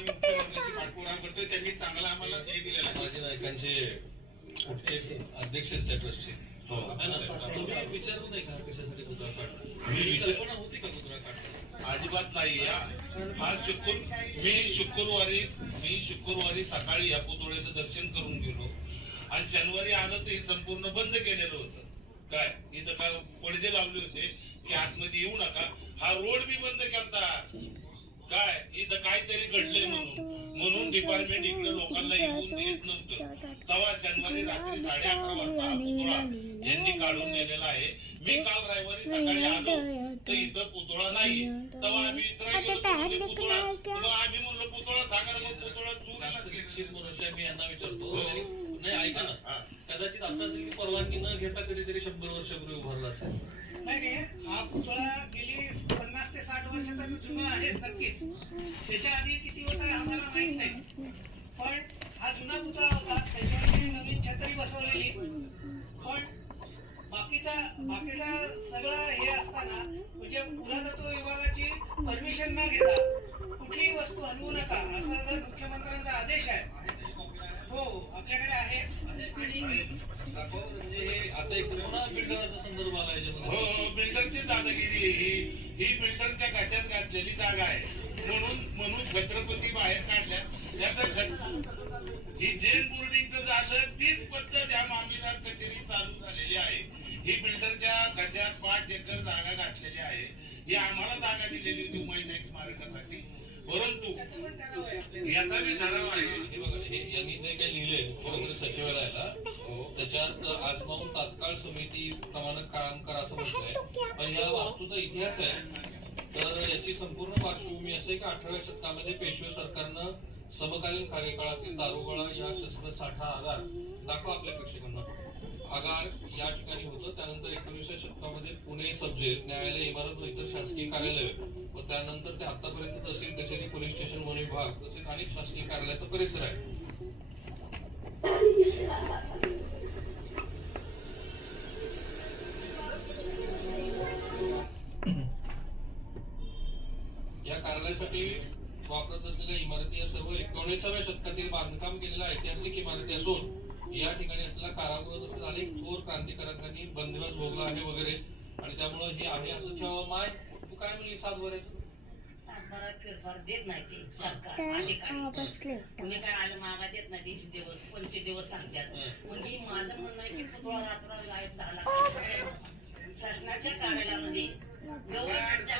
मुख्यमंत्र्यांशी पाठपुरावा करतोय. त्यांनी चांगला आम्हाला हे दिलेला आहे. माझे नायकांचे कुठचे अध्यक्ष आहेत त्या ट्रस्टचे. तुम्ही विचारू नाही का कशासाठी पुतळा काढला? मी कल्पना होती का पुतळा काढला? अजिबात नाही. हा मी शुक्रवारी सकाळी या पुतळ्याचं दर्शन करून गेलो आणि शनिवारी आलो तर हे संपूर्ण बंद केलेलं होतं. काय इथं काय पडदे लावले होते की आतमध्ये येऊ नका. हा रोड बी बंद केलता. काय इथं काहीतरी घडलंय म्हणून डिपार्टमेंट इकडे लोकांना येऊन देत नव्हतं. तेव्हा शनिवारी रात्री 11:30 वाजता हा पुतळा यांनी काढून नेलेला आहे. मी काल रविवारी सकाळी आलो तर इथं पुतळा नाही. तेव्हा आम्ही पुतळा आम्ही म्हणलो पुतळा सांगा. मग पुतळा चूर शिक्षित मनुष्य मी यांना विचारतो. नाही ऐका ना, कदाचित असं असेल की परवानगी न घेता कधीतरी 100 वर्षापूर्वी उभारला असेल. नाही, हा पुतळा गेली 50 ते 60 वर्ष तर जुना आहेच नक्कीच. त्याच्या आधी किती होता आम्हाला माहित नाही, पण हा जुना पुतळा होता. त्याच्यावर नवीन छत्री बसवलेली. पण बाकीचा सगळं हे असताना म्हणजे पुरातत्व विभागाची परमिशन न घेता कुठलीही वस्तू हलवू नका असा जर मुख्यमंत्र्यांचा आदेश आहे. हो आपल्याकडे आहे. म्हणजे आता एक पुन्हा बिल्डराचा संदर्भ आला याच्यामध्ये. हो, बिल्डरची दादागिरी ही बिल्डरच्या कशात घातलेली जागा आहे. म्हणून छत्रपती बाहेर काढल्या. ही जैन बोर्डिंगचं झालं तीच पद्धत या मामलेदार कचेरी चालू झालेली आहे. ही बिल्डरच्या कशात 5 एकर जागा घातलेली आहे. ही आम्हाला जागा दिलेली होती उमाईनाईक स्मारकासाठी. परंतु याचा बी ठराव आहे. यांनी जे काही लिहिले मुख्यमंत्री सचिवालयाला त्याच्यात आजमावून तात्काळ समिती प्रमाणे काम करा असं म्हटलंय. पण या वास्तूचा इतिहास आहे तर याची संपूर्ण पार्श्वभूमी असे की 18व्या शतकामध्ये पेशवे सरकारनं समकालीन कार्यकाळातील दारुगोळा या शस्त्र साठा आगार दाखवा आपल्या प्रेक्षकांना. आगार या ठिकाणी होतं. त्यानंतर 19व्या शतकामध्ये पुणे सबजेल न्यायालय इमारत व इतर शासकीय कार्यालय व त्यानंतर ते आतापर्यंत तहसील कचेरी पोलीस स्टेशन वन विभाग तसेच अनेक शासकीय कार्यालयाचा परिसर आहे. या कार्यालयासाठी वापरत असलेल्या इमारती या सर्व 19व्या शतकातील बांधकाम केलेल्या ऐतिहासिक इमारती असून या ठिकाणी असलेला कारागृह तसेच अनेक थोर क्रांतिकारकांनी बंदिवास भोगला आहे वगैरे. आणि त्यामुळे हे आहे असं ठेवा. माय तू काय म्हणली 7 भरायचं? 7 भरात फेरफार देत नाही ते सरकार अधिकारी. कुणी काय आलं मागा देत नाही. 20 दिवस 25 दिवस सांगतात. म्हणजे माझं म्हणणं आहे की पुतळा रात्र झाला शासनाच्या कार्यालयामध्ये गव्हर्नमेंटच्या